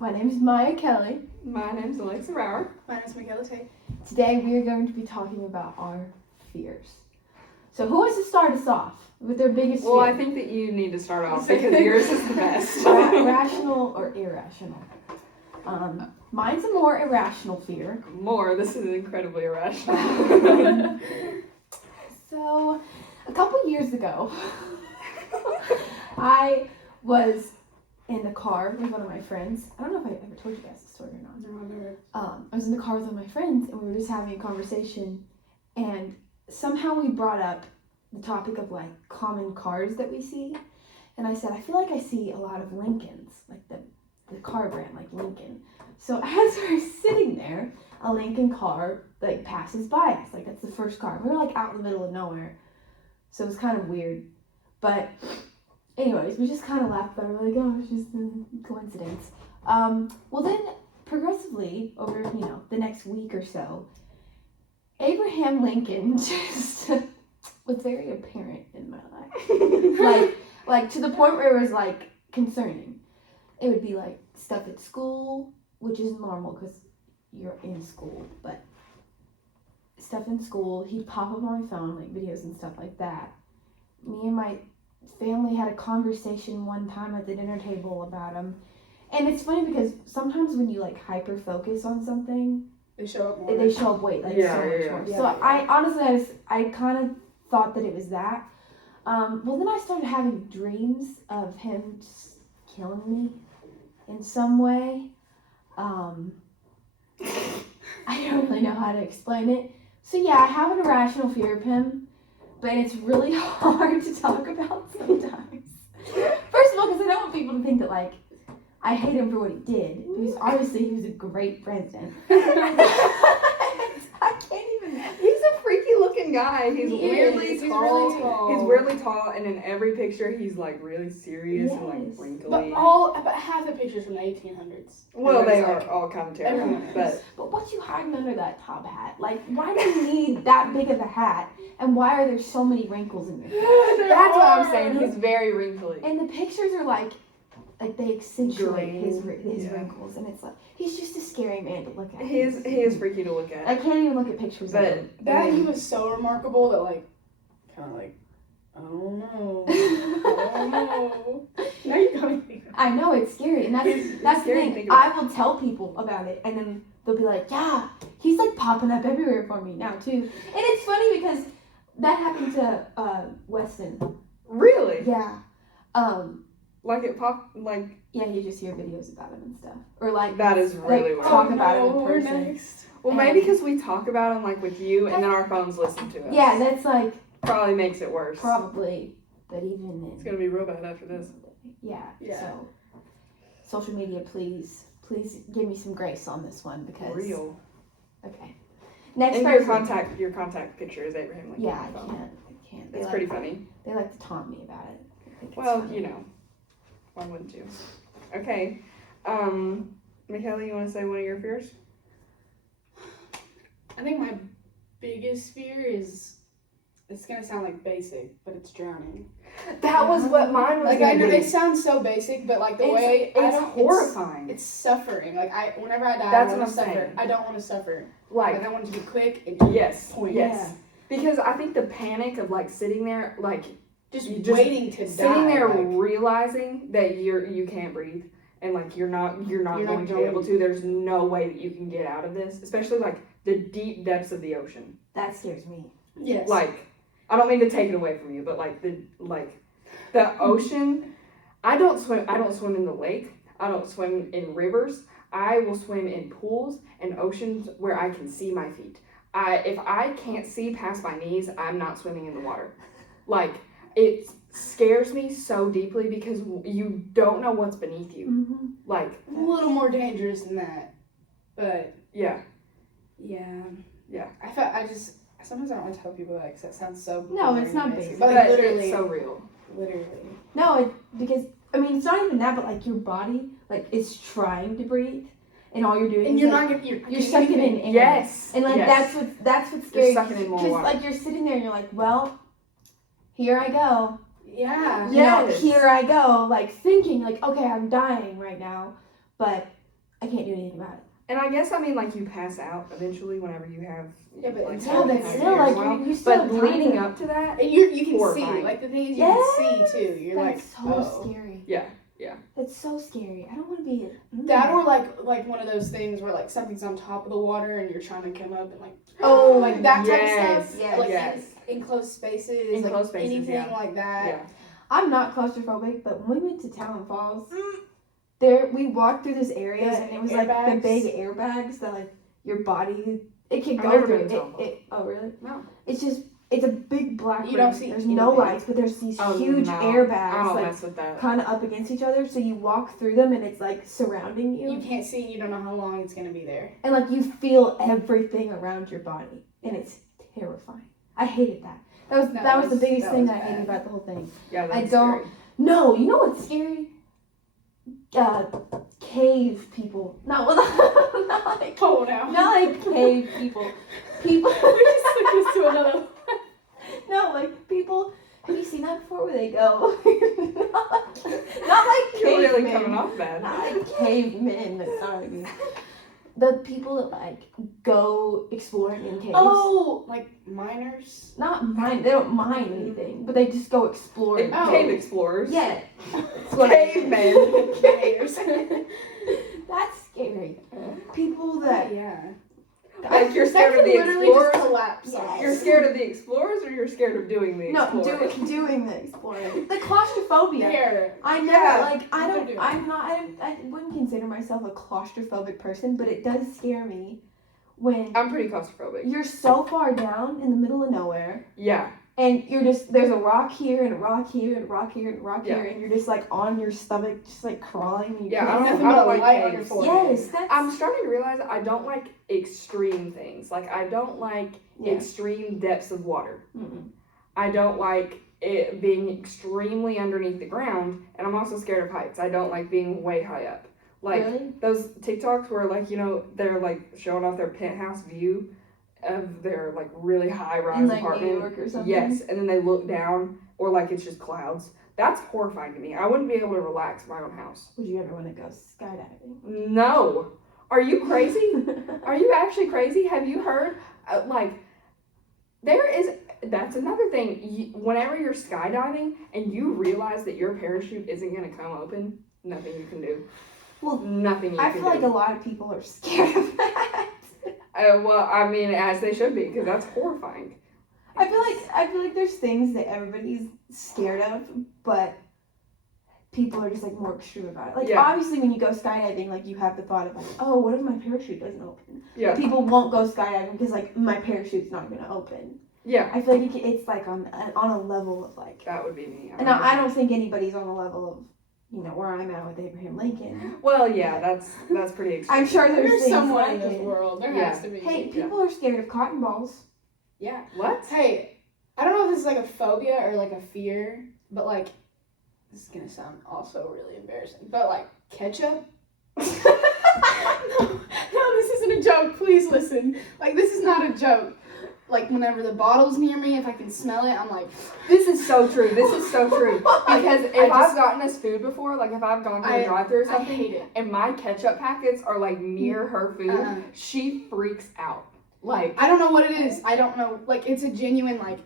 My name is Maya Kelly. My name's Alexa Brower. My name is Michaela Tate. Today we are going to be talking about our fears. So who wants to start us off with their biggest fear? Well, I think that you need to start off because yours is the best. Rational or irrational? Mine's a more irrational fear. This is incredibly irrational. So, a couple years ago, I was in the car with one of my friends. I don't know if I ever told you guys this story or not. No, never. I was in the car with one of my friends, and we were just having a conversation, and somehow we brought up the topic of like common cars that we see, and I said, I feel like I see a lot of Lincolns, like the car brand, like Lincoln. So as we're sitting there, a Lincoln car like passes by us, like that's the first car. We were like out in the middle of nowhere, so it was kind of weird, but anyways, we just kind of laughed about it. We're like, oh, it's just a coincidence. Well then, progressively over the next week or so, Abraham Lincoln just was very apparent in my life, like to the point where it was like concerning. It would be like stuff at school, which is normal because you're in school, but stuff in school, he'd pop up on my phone, like videos and stuff like that. Me and my family had a conversation one time at the dinner table about him. And it's funny because sometimes when you like hyper focus on something, They show up more. they show up so much more. Yeah. So I honestly, I kind of thought that it was that. Well, then I started having dreams of him just killing me in some way. I don't really know how to explain it. So yeah, I have an irrational fear of him, but it's really hard to talk about sometimes. First of all, because I don't want people to think that like I hate him for what he did, because obviously he was a great president. I can't even. He's a freaky looking guy. He's weirdly He's tall. really tall. He's weirdly tall, and in every picture, he's like really serious and like Yes. wrinkly. But half the pictures from the 1800s. Well, they Everybody's are all kind of terrible. everyone is. But But what you hiding under that top hat? Like, why do you need that big of a hat? And why are there so many wrinkles in your face? that's what I'm saying. He's very wrinkly. And the pictures are like they accentuate his Yeah. wrinkles, and it's like he's just a scary man to look at. He is freaky to look I at. can't even look at pictures of him. That he was so remarkable that like, kind of like, I don't know. I don't know. Now you got me. I know it's scary, and that's the scary to thing. think about. I will tell people about it, and then they'll be like, "Yeah, he's like popping up everywhere for me now too." And it's funny because that happened to Weston. Really? Yeah. Like it popped, like, Yeah, you just hear videos about him and stuff, or like that is really like, weird. talk about it in we're person. next. Well, maybe because we talk about him like with you, and then our phones listen to us. Yeah, that's like Probably makes it worse. probably, but even then. It's gonna be real bad after this. Yeah. Yeah. So, social media, please give me some grace on this one because. Real. Okay. Next And person. your contact picture is Abraham Lincoln. Yeah, on I my phone. can't. It's pretty funny. They like to taunt me about it. I think it's Well, funny. you know, why wouldn't you? Okay. Michaela, you want to say one of your fears? I think my biggest fear is, it's gonna sound like basic, but it's drowning. That was what mine was. Like I know it sounds so basic, but like the way I it's don't, horrifying. It's suffering. Like whenever I die, That's I what want I'm to suffer. saying. I don't want to suffer. Like, Like I want it to be quick and yes, point. yes. Because I think the panic of like sitting there, like Just You just waiting to die. sitting there like, realizing that you can't breathe and like you're not going to be able to. There's no way that you can get out of this, especially like the deep depths of the ocean. That scares me. yes. Like, I don't mean to take it away from you, but like the ocean. I don't swim in the lake. I don't swim in rivers. I will swim in pools and oceans where I can see my feet. If I can't see past my knees, I'm not swimming in the water. Like, it scares me so deeply because you don't know what's beneath you. Mm-hmm. Like, a little more dangerous than that, but yeah. yeah. Yeah. I just sometimes I don't want to tell people that because that sounds so. No, it's not basic. basic. But But literally, it's so real. literally. No, because I mean it's not even that, but like your body like is trying to breathe, and all you're doing And is you're like, not gonna. you're sucking in air. Yes. And like yes. that's what's scary. You're sucking in more Because water. like you're sitting there and you're like, well, here I go. Yeah. You know, Yes. here I go, like thinking like, okay, I'm dying right now, but I can't do anything about it. And I guess, I mean, like, you pass out eventually whenever you have, Yeah, but like, until Yeah, then, but you're still, like, well. you still But have time leading to- up to that, and you can Horrifying. see. Like the thing is, you Yes! can see too. You're That's like, so oh. scary. yeah. That's so scary. I don't want to be. That or like one of those things where like something's on top of the water and you're trying to come up and like Oh, like that type yes, of stuff. yes, like yes. in enclosed spaces, Enclosed like spaces, anything yeah. like that. Yeah. I'm not claustrophobic, but when we went to Talon Falls, we walked through this area Those and it was like the airbags? big airbags that like your body it can I've go never through. been to Talon Falls. Oh really? No. It's a big black You room. don't see There's no anything. lights, but there's these Oh, huge no. I airbags don't like mess with that. kind of up against each other. So you walk through them and it's like surrounding you, You can't see. You don't know how long it's gonna be there. and like you feel everything around your body, and it's terrifying. I hated that. That was the biggest that thing was that I hated bad. about the whole thing. Yeah, that's I don't- scary. No, you know what's scary? Cave people. Not like Oh no. not like cave people. People. We just took this to another. No, like people. Have you seen that before? Where they go? not like You're really cavemen. coming off bad. Not like cavemen. That's not what I mean. The people that like go exploring in caves. Oh, like miners. Not mine. They don't mine anything, but they just go exploring. Oh. Cave explorers. Yeah. That's what I mean. Cavemen. Miners. That's scary. People that Yeah. Like, you're That scared of could the literally just explorers? collapse. Yes. on You're you. scared of the explorers or you're scared of doing the no explorers? doing the exploring. The claustrophobia. Here. I never Yeah. like I What don't they're doing. I'm not I wouldn't consider myself a claustrophobic person, but it does scare me when I'm pretty claustrophobic. you're so far down in the middle of nowhere Yeah. and you're just there's a rock here and a rock here and a rock here and a rock Yeah. here and you're just like on your stomach just like crawling and you Yeah, I can't- Nothing don't but a like light on your caves. forehead. Yes, that's I'm starting to realize I don't like extreme things. Like, I don't like yeah. extreme depths of water. Mm-mm. I don't like it being extremely underneath the ground, and I'm also scared of heights. I don't like being way high up. Like, Really? those TikToks where, like, you know, they're, like, showing off their penthouse view of their, like, really high-rise In like apartment. New York or something. Yes, and then they look down, or, like, it's just clouds. That's horrifying to me. I wouldn't be able to relax in my own house. Would you ever want to go skydiving? No. Are you crazy? Are you actually crazy? Have you heard? That's another thing. Whenever you're skydiving and you realize that your parachute isn't going to come open, nothing you can do. Well, Nothing you I can feel like do. a lot of people are scared of that. Well, I mean, as they should be, because that's horrifying. I feel like there's things that everybody's scared of, but people are just like more extreme about it. Like Yeah. obviously when you go skydiving, like you have the thought of like, oh, what if my parachute doesn't open? Yeah. People won't go skydiving because like my parachute's not gonna open. Yeah. I feel like it's like on a level of like, That would be me. and I don't think anybody's on the level of where I'm at with Abraham Lincoln. Well, yeah, that's pretty extreme. I'm sure there's There's things someone like in this it. world. There Yeah. has to be. Hey, people are scared of cotton balls. Yeah. What? Hey, I don't know if this is like a phobia or like a fear, but like, this is gonna sound also really embarrassing, but like ketchup. No, this isn't a joke. Please listen. Like, this is not a joke. Like, whenever the bottle's near me, if I can smell it, I'm like, This is so true. This is so true. Because if I I've just- gotten us food before, like if I've gone to a drive-thru or I something, hate it. and my ketchup packets are like near her food, Uh-uh. she freaks out. Like, I don't know what it is. I don't know. Like, it's a genuine, like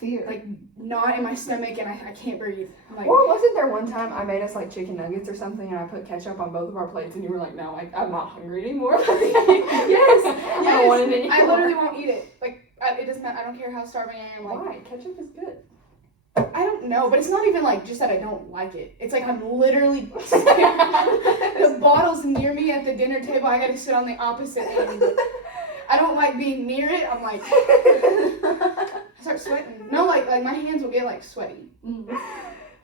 Fear. knot in my stomach, and I can't breathe. I'm like, or wasn't there one time I made us like chicken nuggets or something, and I put ketchup on both of our plates, and you were like, "No, I'm not hungry anymore." Yes, I don't want it anymore. I literally won't eat it. Like, it doesn't matter. I don't care how starving I am. Like, Why? Ketchup is good. I don't know, but it's not even like just that I don't like it. It's like I'm literally the bottle's near me at the dinner table. I gotta sit on the opposite end. I don't like being near it. I'm like, I start sweating. No, like my hands will get like sweaty. Mm.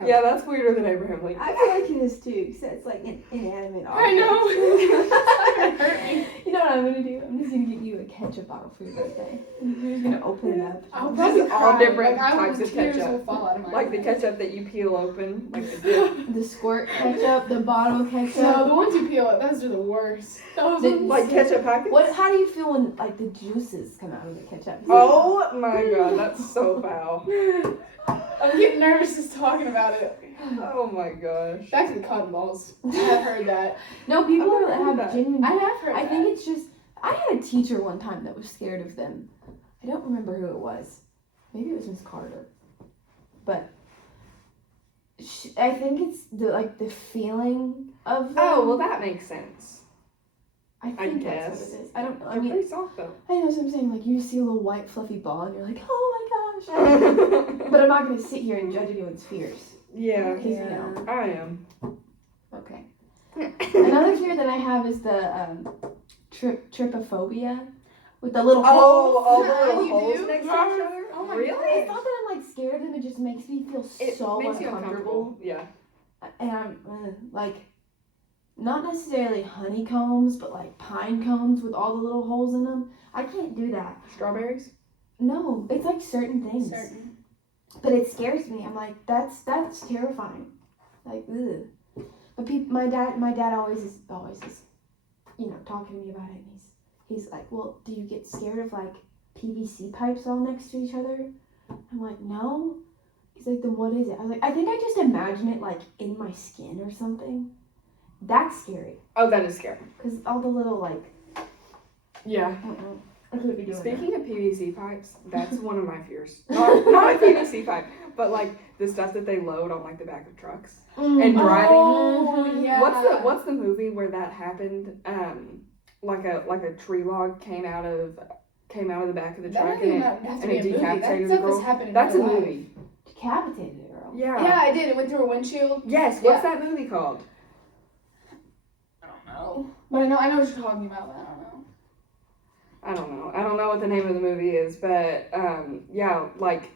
Yeah, that's weirder than Abraham Lincoln. I feel like it is too, because it's like an inanimate object. I know. It's not gonna hurt me. You know what I'm gonna do? I'm just gonna get you a ketchup bottle for your birthday. You're just gonna open it up. I'll This is probably all cry. different Like, types of tears ketchup. will fall out of my Like the eyes. ketchup that you peel open, like the dip. The squirt ketchup, the bottle ketchup. No, the ones you peel up, those are the worst. Those The- ones. Like ketchup packets. What? How do you feel when like the juices come out of the ketchup? Oh my god, that's so foul. I'm getting nervous just talking about it. Oh my gosh. Back to the cotton balls. I have heard that. No, people I've never heard have that. genuine. I have heard I that. think it's just. I had a teacher one time that was scared of them. I don't remember who it was. Maybe it was Miss Carter. But I think it's the feeling of them. Oh, well, that makes sense. I think that's guess. what it is. I don't know. I They're mean, pretty soft, though. I know what I'm saying. Like, you see a little white fluffy ball and you're like, oh my gosh. But I'm not going to sit here and judge anyone's fears. Yeah, Because, you know. I am. Okay. Another fear that I have is the trypophobia. With the little holes. all the little You holes do? next to each other? Oh my Really? It's not that I'm like scared of them, it just makes me feel It so makes you uncomfortable. uncomfortable. Yeah. And I'm like, not necessarily honeycombs, but like pine cones with all the little holes in them. I can't do that. Strawberries? No, it's like certain things. Certain. But it scares me. I'm like, that's terrifying. Like, ugh. But my dad always is, you know, talking to me about it. And he's like, well, do you get scared of like PVC pipes all next to each other? I'm like, no. He's like, then what is it? I was like, I think I just imagine it like in my skin or something. That's scary. Oh, that is scary. Because all the little like, Yeah. I couldn't be doing Speaking of PVC pipes, that's one of my fears. Not a PVC pipe, but like the stuff that they load on like the back of trucks that. and driving. Oh, yeah. What's the movie where that happened? Like a tree log came out of the back of the That truck doesn't and have to and be it a movie. decapitated That the stuff girl. has happened in That's a real life. movie. Decapitated girl. Yeah. Yeah, I did. It went through a windshield. Yes. What's that movie called? I don't know. But I know what you're talking about, but I don't know. I don't know what the name of the movie is, but yeah, like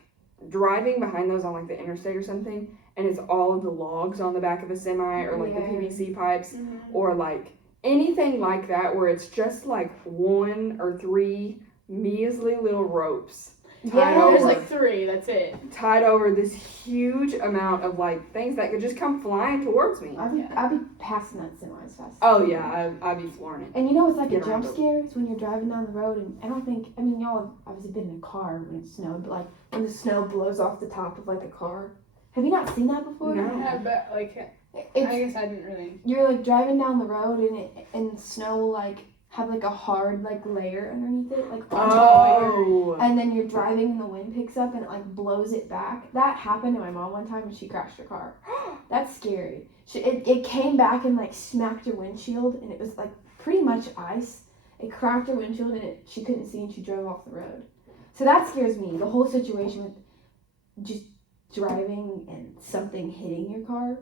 driving behind those on like the interstate or something, and it's all of the logs on the back of a semi or like the Yeah. PVC pipes Mm-hmm. or like anything like that where it's just like 1 or 3 measly little ropes tied Yeah, over There's like 3, that's it. this huge amount of like things that could just come flying towards me. I'd be passing that semi as fast. Oh yeah, I'd be flooring it. And you know what's like a Get around jump scare is when you're driving down the road, and I mean y'all have obviously been in a car when it snowed, but like when the snow blows off the top of like a car. Have you not seen that before? No. Yeah, but like, I It's, guess I didn't really. you're like driving down the road and snow will like have like a hard like layer underneath it, like on top of it. Oh. And then you're driving and the wind picks up and it like blows it back. That happened to my mom one time and she crashed her car. That's scary. It came back and like smacked her windshield and it was like pretty much ice. It cracked her windshield and she couldn't see and she drove off the road. So that scares me. The whole situation with just driving and something hitting your car,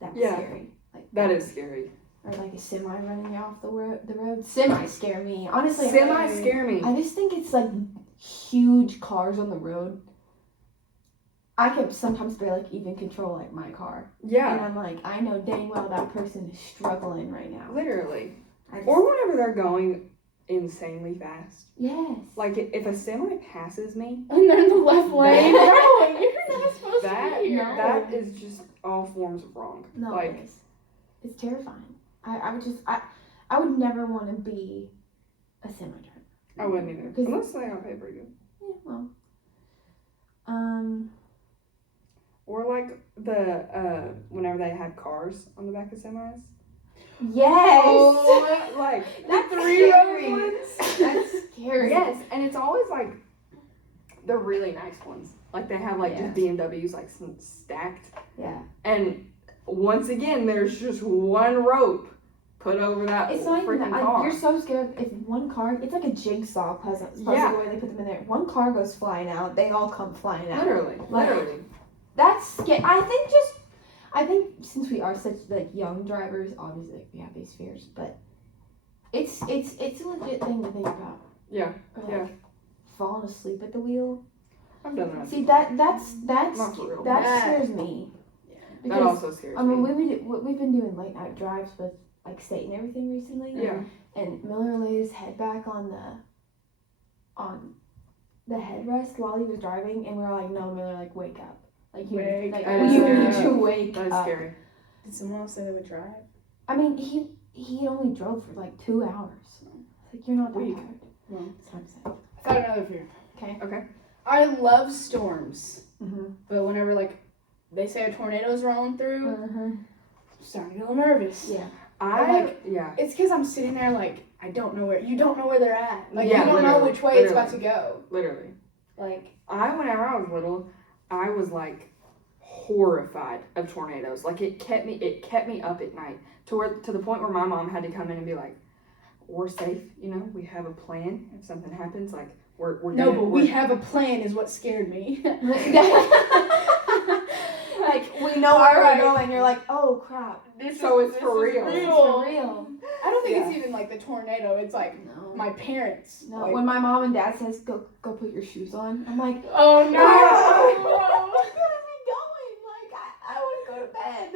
that's Yeah. scary. Like That is scary. Or like a semi running you off the road. Semi scare me. Honestly, Semi scare me. I just think it's like huge cars on the road. I can sometimes barely even control like my car. Yeah. And I'm like, I know dang well that person is struggling right now. Literally. I just, Or whenever they're going insanely fast. yes. Like if a semi passes me, And they're in the left lane. No, you're not supposed that to be here. that is just all forms of wrong. No, like it's terrifying. I would never want to be a semi driver. I wouldn't either. 'Cause- Unless they got paid pretty good. Yeah, well. Or like the whenever they have cars on the back of semis. Yes. Oh, like That's the 3-row scary. ones. That's scary. Yes, and it's always like the really nice ones. Like they have like just BMWs like stacked. Yeah. And once again, there's just one rope put over that It's not even freaking that. car. You're so scared. If one car, it's like a jigsaw puzzle. It's Yeah. the way they put them in there. One car goes flying out, they all come flying out. Literally. That's scary. I think since we are such like young drivers, obviously like, we have these fears, but it's a legit thing to think about. Yeah. Or, like, Yeah. falling asleep at the wheel. I've done that. See that's Not for real. that Yeah. scares me. Yeah. That Because also scares I mean me. we've been doing late night drives with like state and everything recently. Yeah. And Miller laid his head back on the headrest while he was driving, and we were like, "No, Miller, like wake up, like you, Wake like up. you need That is to wake That is up." scary. Did someone else say they would drive? I mean, he only drove for like 2 hours. It's like you're not that Weak. tired. Well, It's time to say. I thought another fear. Okay. Okay. I love storms. Mhm. But whenever like they say a tornado's rolling through, I'm starting to get a little nervous. Yeah. Yeah. It's because I'm sitting there like I don't know where you don't know where they're at. Like Yeah, you don't know literally, which way it's about to go. Literally. Like Whenever I was little, I was like horrified of tornadoes. Like it kept me up at night to the point where my mom had to come in and be like, "We're safe, we have a plan. If something happens, like we're no, but we have a plan is what scared me. Like, we know where we're going. You're like, oh, crap. So it's for real. It's for real. I don't think it's even like the tornado. It's like No. my parents. No, Like, when my mom and dad says, go put your shoes on, I'm like, oh no! where are we going? Like, I want to go to bed.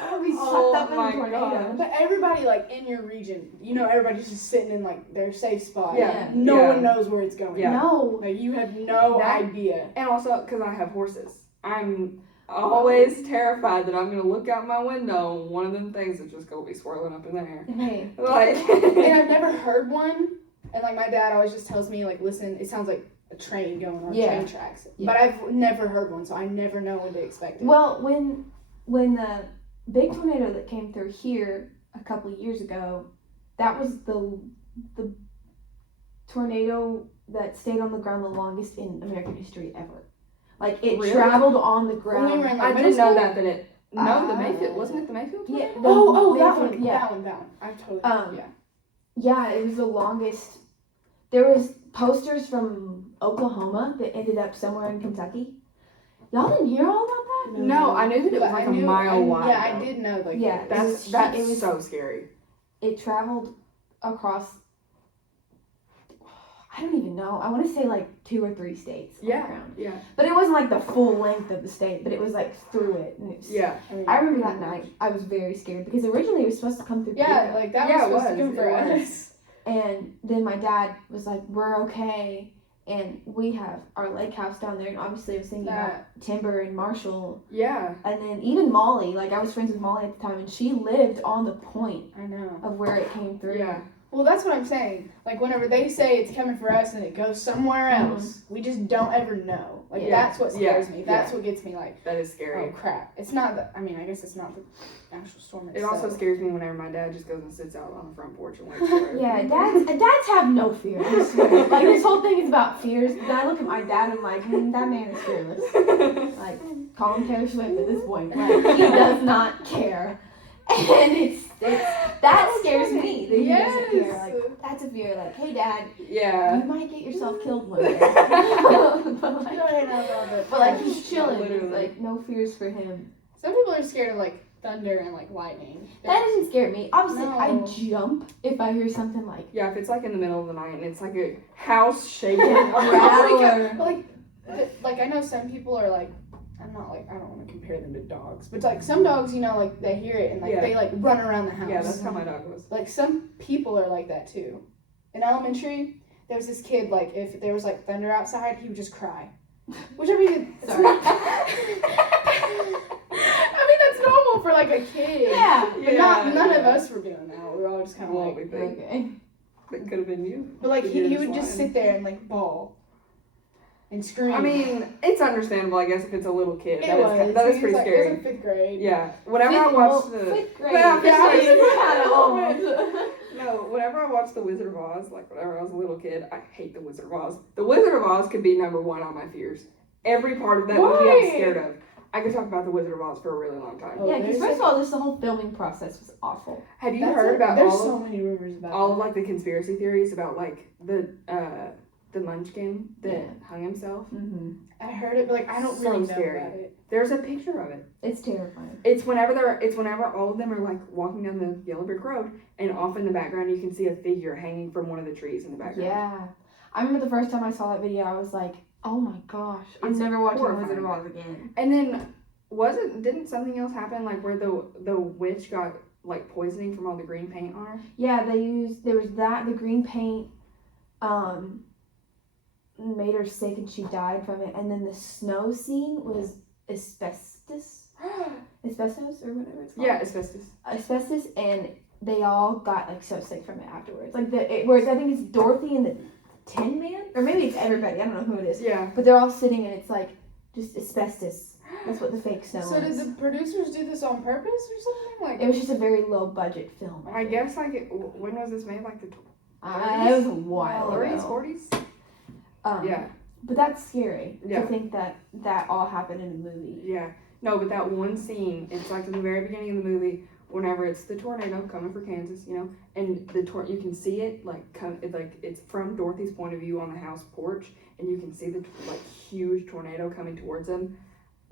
I want to be sucked up in my a tornado. God. But everybody like in your region, everybody's just sitting in like their safe spot. Yeah. No Yeah. one knows where it's going. Yeah. No. Like you have no That- idea. And also because I have horses, I'm always terrified that I'm gonna look out my window and one of them things is just gonna be swirling up in the air. Hey. Like, And I've never heard one. And like my dad always just tells me like, listen, it sounds like a train going on train tracks. Yeah. But I've never heard one, so I never know when to expect it. Well, when the big tornado that came through here a couple of years ago, that was the tornado that stayed on the ground the longest in American history ever. Like, it Really? traveled on the When we ground. were in, I like, didn't know middle that it. No, the Uh, Mayfield wasn't it the Mayfield? Yeah. tornado? that Mayfield, one. yeah. That one. I totally. Um, Yeah, it was the longest. There was posters from Oklahoma that ended up somewhere in Kentucky. Y'all didn't hear all about that? No, I knew that it was But like I a knew- mile wide. Yeah, I though. did know. Like Yeah, That's it was so scary. It traveled across. I don't even know. I want to say like 2 or 3 states on the ground. Yeah. But it wasn't like the full length of the state, but it was like through it. And it was, Yeah. I remember that night. I was very scared because originally it was supposed to come through. Yeah, Peter. like that Yeah, was it supposed to was, come for it was. us. And then my dad was like, "We're okay." And we have our lake house down there, and obviously I was thinking about Timber and Marshall, Yeah. and then even Molly. Like, I was friends with Molly at the time, and she lived on the point I know. of where it came through. Yeah. Well, that's what I'm saying. Like, whenever they say it's coming for us and it goes somewhere else, we just don't ever know. Like, Yeah. that's what scares me. That's what gets me like, That is oh scary. crap. It's not the, I mean, I guess it's not the actual storm It itself. also scares me whenever my dad just goes and sits out on the front porch and waits for it. Yeah, dads have no fear. I swear. Like, this whole thing is about fears. But then I look at my dad and I'm like, that man is fearless. Like, call him Taylor Swift at this point. Like, he does not care. And it's that scares me that he doesn't care. Like, that's a fear. Like, hey, Dad, Yeah. you might get yourself killed one day. but like he's chilling. Literally. Like, no fears for him. Some people are scared of like thunder and like lightning. That doesn't scare me. Obviously, No. I jump if I hear something like Yeah, if it's like in the middle of the night and it's like a house shaking. a Oh my rattle God. or But, like I know some people are like, I'm not like, I don't want to compare them to dogs, but like some dogs, like they hear it and like Yeah. they like run around the house. Yeah, that's how my dog was. Like some people are like that too. In elementary, there was this kid like if there was like thunder outside, he would just cry. Which I mean, it's Sorry. not. I mean that's normal for like a kid. yeah. But none of us were doing that. We were all just kind of Well, like. we think Okay. it could have been you. But like But he you're would just lying. sit there and like bawl. And scream. I mean, it's understandable, I guess, if it's a little kid. it That was. is, that is He pretty was, like, scary. It was in 5th grade. Yeah. Whenever I watched the fifth grade. Well, yeah, I was kinda in old. no, whenever I watched The Wizard of Oz, like whenever I was a little kid, I hate The Wizard of Oz. The Wizard of Oz could be number 1 on my fears. Every part of that movie Why? I'm scared of. I could talk about The Wizard of Oz for a really long time. Oh, Yeah, because there's first of all, the whole filming process was awful. Have you That's heard about There's all so of, many rumors about all of that. like the conspiracy theories about like the Munchkin that Yeah. hung himself? Mm-hmm. I heard it, but like I don't So really know scary. about it. There's a picture of it. It's terrifying. It's whenever all of them are like walking down the yellow brick road, and off in the background you can see a figure hanging from one of the trees in the background. Yeah. I remember the first time I saw that video, I was like, oh my gosh, I'm It's never watching horrifying. Wizard of Oz again. And then didn't something else happen like where the witch got like poisoning from all the green paint on her? Yeah, there was the green paint, made her sick and she died from it. And then the snow scene was asbestos or whatever it's called. Yeah, asbestos. Asbestos, and they all got like so sick from it afterwards. Like whereas I think it's Dorothy and the Tin Man, or maybe it's everybody. I don't know who it is. Yeah. But they're all sitting and it's like just asbestos. That's what the fake snow So did was. the producers do this on purpose or something? Like It was just a very low budget film. I think. guess like when was this made? Like the It was a while 30s, ago. 40s? Yeah. But that's scary Yeah. to think that all happened in a movie. Yeah. No, but that one scene, it's like in the very beginning of the movie, whenever it's the tornado coming for Kansas, you know, and you can see it it's from Dorothy's point of view on the house porch, and you can see the like huge tornado coming towards them.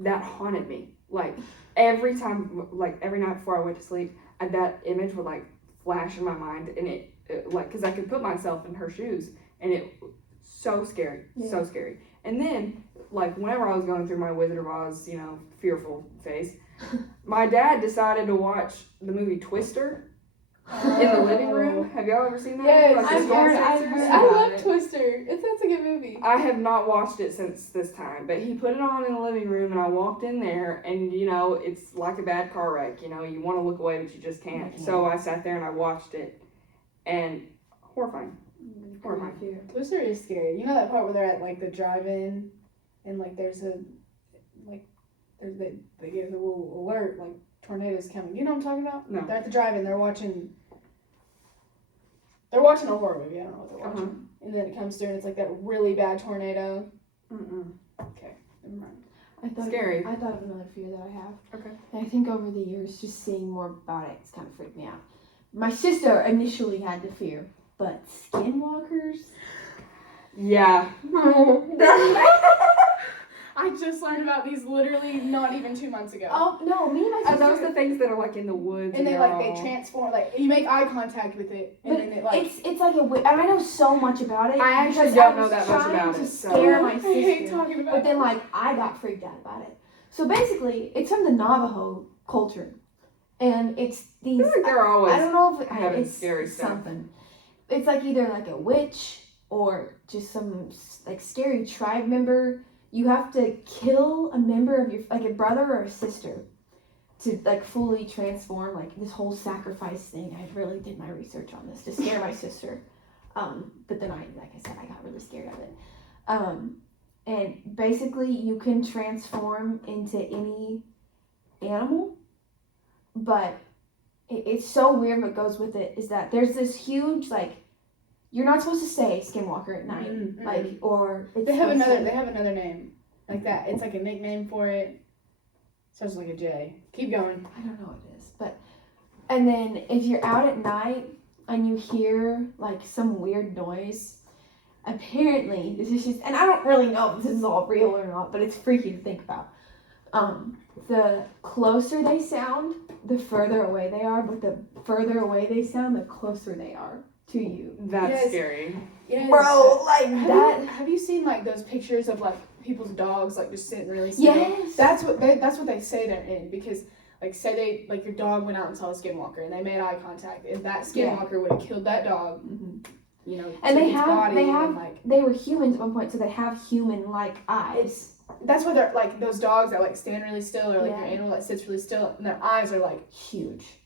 That haunted me. Like every time, like every night before I went to sleep, that image would like flash in my mind, and it like because I could put myself in her shoes, and it so scary, so scary. And then like whenever I was going through my Wizard of Oz, you know, fearful phase, my dad decided to watch the movie Twister in the living room. Have y'all ever seen that? Yes, Like, I've the heard- Scorsese I've movie heard I about love it. Twister. That's a good movie. I have not watched it since this time, but he put it on in the living room, and I walked in there, and you know, it's like a bad car wreck. You know, you want to look away, but you just can't. So I sat there and I watched it, and horrifying. Horrifying. Fear. Twister is scary. You know that part where they're at like the drive-in, and like there's the they get a little alert like tornadoes coming. You know what I'm talking about? No. They're at the drive-in. They're watching a horror movie. I don't know what they're watching. And then it comes through and it's like that really bad tornado. Mm-mm. Okay, never mind. Scary. I thought of another fear that I have. Okay. And I think over the years, just seeing more about it, it's kind of freaked me out. My sister initially had the fear, but skinwalkers? Yeah. I just learned about these literally not even 2 months ago. Oh, no, me and my Are those sister... the things that are like in the woods? And they they're like all- they transform, like you make eye contact with it, and But then it like. it's like and I know so much about it. I actually because don't I know was that much trying about to it, so- scare my I hate sister. talking about But then, like, I got freaked out about it. So basically, it's from the Navajo culture, and it's I these. feel like they're always I don't know if having it's scary stuff. something. It's like either like a witch or just some like scary tribe member. You have to kill a member of your like a brother or a sister to like fully transform. Like this whole sacrifice thing. I really did my research on this to scare my sister. But then like I said, I got really scared of it. And basically, you can transform into any animal, but it's so weird. What goes with it is that there's this huge like you're not supposed to say skinwalker at night, Mm-mm. like or it's They have supposed another. to- They have another name, like that. It's like a nickname for it. Starts with like a J. Keep going. I don't know what it is, but and then if you're out at night and you hear like some weird noise, apparently this is just and I don't really know if this is all real or not, but it's freaky to think about. The closer they sound, the further away they are, but the further away they sound, the closer they are to you. That's Yes. scary. Yes. Like Have you seen like those pictures of like people's dogs like just sitting really still? Yes. That's what they say they're in because like say they like your dog went out and saw a skinwalker and they made eye contact and that Yeah. skinwalker would have killed that dog, Mhm. you know, And took they its have- body they and, have- like They were humans at one point, so they have human-like eyes. that's why they're like those dogs that like stand really still or like Yeah. your animal that sits really still and their eyes are like Huge.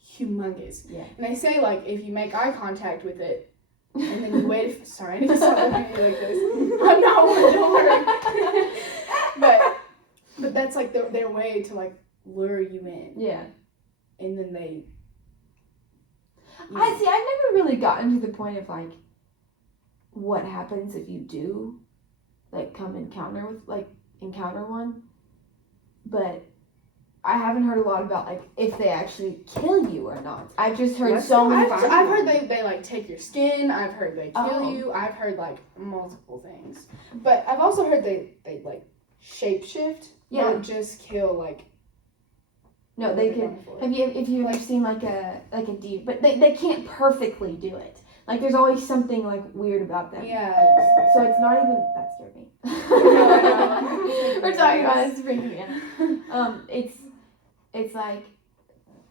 humongous. Yeah. And they say like if you make eye contact with it and then you wait. Sorry, I need to stop looking at you like this. I'm not one. Don't worry. but that's like their way to like lure you in, Yeah. and then they. I see. I've never really gotten to the point of like, what happens if you do, like, encounter one, but I haven't heard a lot about like if they actually kill you or not. I've just heard Let's so do many. it. I've heard they like take your skin. I've heard they kill Oh. you. I've heard like multiple things, but I've also heard they like shapeshift. Yeah. Or just kill like. No, what they they're could. going for. Have you ever seen like a deer? But they can't perfectly do it. Like there's always something like weird about them. Yeah. So it's not even that scared me. know. We're talking about it's freaking me out. It's like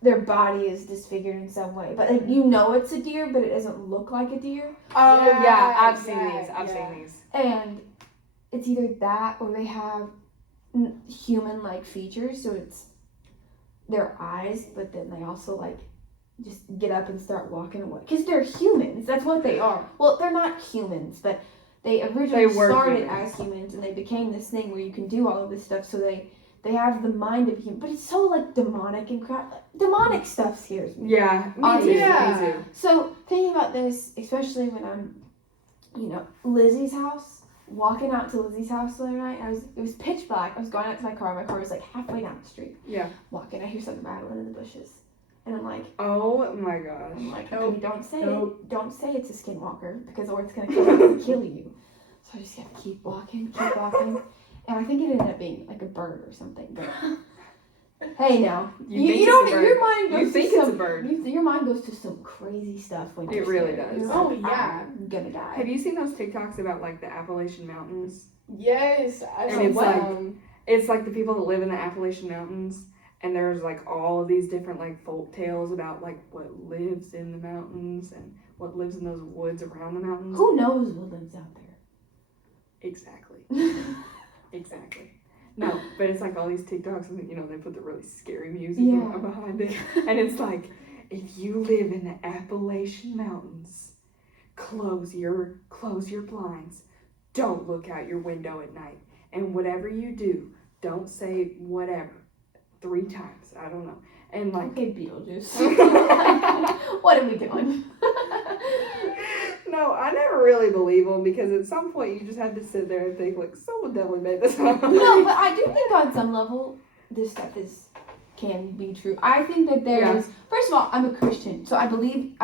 their body is disfigured in some way, but like you know it's a deer, but it doesn't look like a deer, Oh yeah, I've seen yeah, these. I've yeah. seen these. and it's either that or they have human-like features. So it's their eyes, but then they also like just get up and start walking away because they're humans. That's what they are. Well, they're not humans, but they originally They were started humans. as humans, and they became this thing where you can do all of this stuff. So they have the mind of human, but it's so like demonic and crap. Demonic stuff scares me. Yeah, me too. Yeah. Me too. So thinking about this, especially when I'm, Lizzie's house, walking out to Lizzie's house the other night, it was pitch black. I was going out to my car was like halfway down the street. Yeah. Walking, I hear something rattling in the bushes. And I'm like, Oh my gosh. okay, don't say Nope. it. Don't say it's a skinwalker because or it's gonna come out and kill you. So I just gotta keep walking. And I think it ended up being like a bird or something. But hey, now You think you it's don't. a bird. Your mind goes You think to it's a some, bird. Your mind goes to some crazy stuff when It you're really scared. does. You're Oh, like, yeah. I'm gonna die. Have you seen those TikToks about like the Appalachian Mountains? Yes, I And saw it's like- some. It's like the people that live in the Appalachian Mountains, and there's like all of these different like folk tales about like what lives in the mountains and what lives in those woods around the mountains. Who knows what lives out Exactly. there? Exactly. No, but it's like all these TikToks, and they put the really scary music Yeah. behind it, and it's like, if you live in the Appalachian Mountains, close your blinds. Don't look out your window at night, and whatever you do, don't say whatever 3 times. I don't know, and like. Okay, Beetlejuice. What are we doing? No, I never really believe them because at some point you just have to sit there and think like someone definitely made this up. No, but I do think on some level this stuff can be true. I think that there's first of all, I'm a Christian, so I believe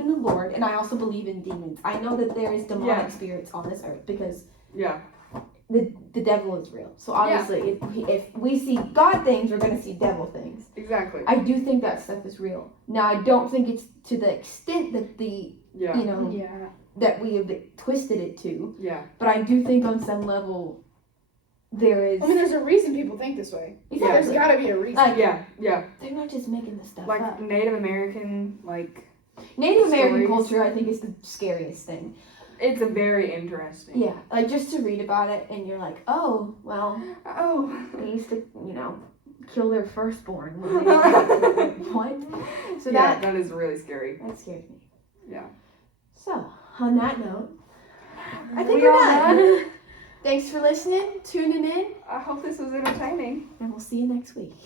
in the Lord, and I also believe in demons. I know that there is demonic spirits on this earth because Yeah. the devil is real. So obviously, if we see God things, we're gonna see devil things. Exactly. I do think that stuff is real. Now, I don't think it's to the extent that Yeah. Yeah. that we have twisted it to. Yeah. But I do think on some level there is. I mean, there's a reason people think this way. Exactly. There's gotta be a reason. Like, Yeah. Yeah. they're not just making this stuff Like up. Native American, like Native American stories. culture, I think, is the scariest thing. it's a very interesting. Yeah, like just to read about it, and you're like, oh, well, Oh. they used to, kill their firstborn. When they were what? So yeah, that is really scary. that scares me. Yeah. So, on that note, I think We we're all done. Thanks for listening, tuning in, I hope this was entertaining. and we'll see you next week.